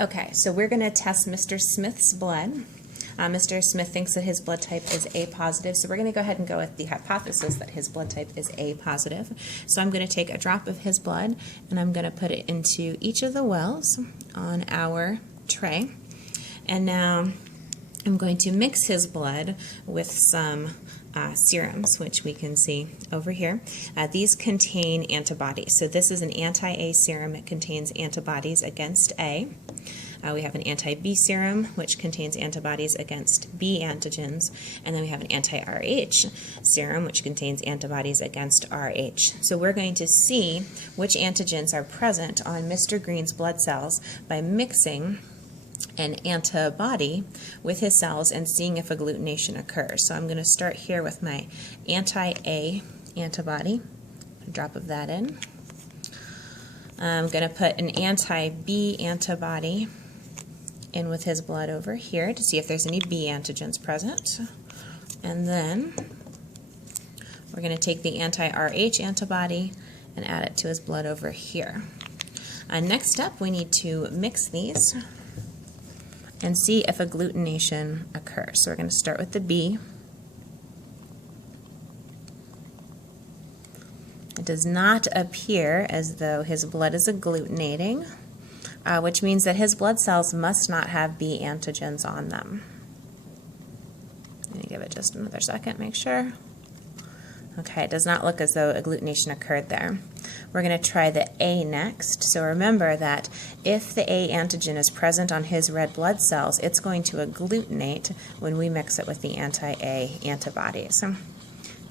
Okay, so we're going to test Mr. Smith's blood. Mr. Smith thinks that his blood type is A positive, so we're going to go ahead and go with the hypothesis that his blood type is A positive. So I'm going to take a drop of his blood and I'm going to put it into each of the wells on our tray. And now I'm going to mix his blood with some serums, which we can see over here. These contain antibodies. So this is an anti-A serum. It contains antibodies against A. We have an anti-B serum, which contains antibodies against B antigens, and then we have an anti-RH serum, which contains antibodies against RH. So we're going to see which antigens are present on Mr. Green's blood cells by mixing an antibody with his cells and seeing if agglutination occurs. So I'm going to start here with my anti-A antibody, a drop of that in. I'm going to put an anti-B antibody in with his blood over here to see if there's any B antigens present. And then we're going to take the anti-RH antibody and add it to his blood over here. Next up, we need to mix these and see if agglutination occurs. So we're going to start with the B. It does not appear as though his blood is agglutinating, which means that his blood cells must not have B antigens on them. Let me give it just another second, make sure. Okay, it does not look as though agglutination occurred there. We're going to try the A next. So remember that if the A antigen is present on his red blood cells, it's going to agglutinate when we mix it with the anti-A antibodies. And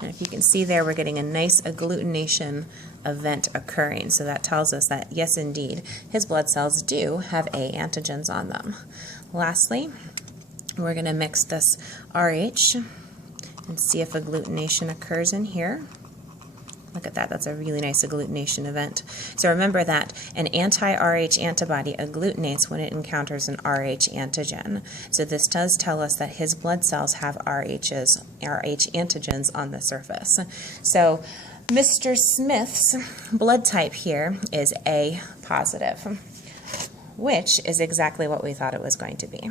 if you can see there, we're getting a nice agglutination event occurring. So that tells us that, yes, indeed, his blood cells do have A antigens on them. Lastly, we're going to mix this RH and see if agglutination occurs in here. Look at that, that's a really nice agglutination event. So remember that an anti-RH antibody agglutinates when it encounters an RH antigen. So this does tell us that his blood cells have RH antigens on the surface. So Mr. Smith's blood type here is A positive, which is exactly what we thought it was going to be.